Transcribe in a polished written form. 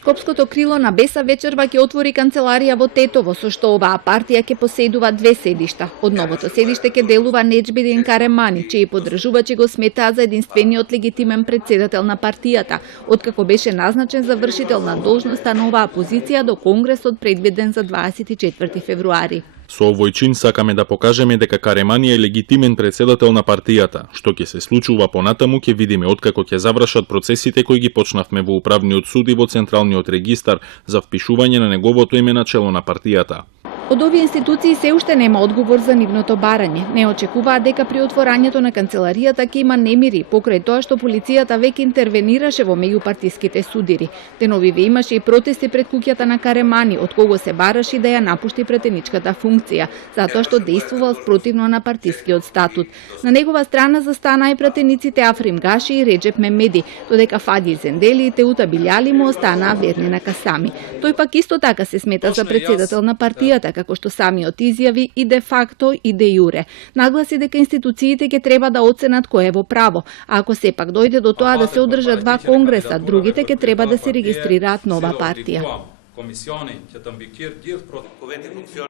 Скопското крило на Беса вечерва ќе отвори канцеларија во Тетово, со што оваа партија ќе поседува 2 седишта. Од новото седиште ќе делува Неџбедин Каремани, чии поддржувачи го сметаат за единствениот легитимен председател на партијата, откако беше назначен за вршител на должноста на оваа позиција до конгресот предвиден за 24 февруари. Со овој чин сакаме да покажеме дека Каремани е легитимен председател на партијата. Што ќе се случува понатаму ќе видиме откако ќе завршат процесите кои ги почнавме во Управниот суд и во Централниот регистар за впишување на неговото име на чело на партијата. Од овие институции се уште нема одговор за нивното барање. Не очекуваат дека при отворањето на канцеларијата ќе има немири, покрај тоа што полицијата веќе интервенираше во меѓупартиските судири. Деновиве имаше и протести пред куќата на Каремани, од кого се бараше да ја напушти претеничката функција, затоа што действувал спротивно на партискиот статут. На негова страна застанаа и претениците Африм Гаши и Реджеп Мемеди, додека Фади Зендели и Теута Билјали му останаа верни на Касами. Тој пак исто така се смета за председател на партијата, како што самиот изјави и де факто и де јуре. Нагласи дека институциите ќе треба да оценат кој е во право, а ако сепак дојде до тоа да се одржат 2 конгреса, другите ќе треба да се регистрираат нова партија.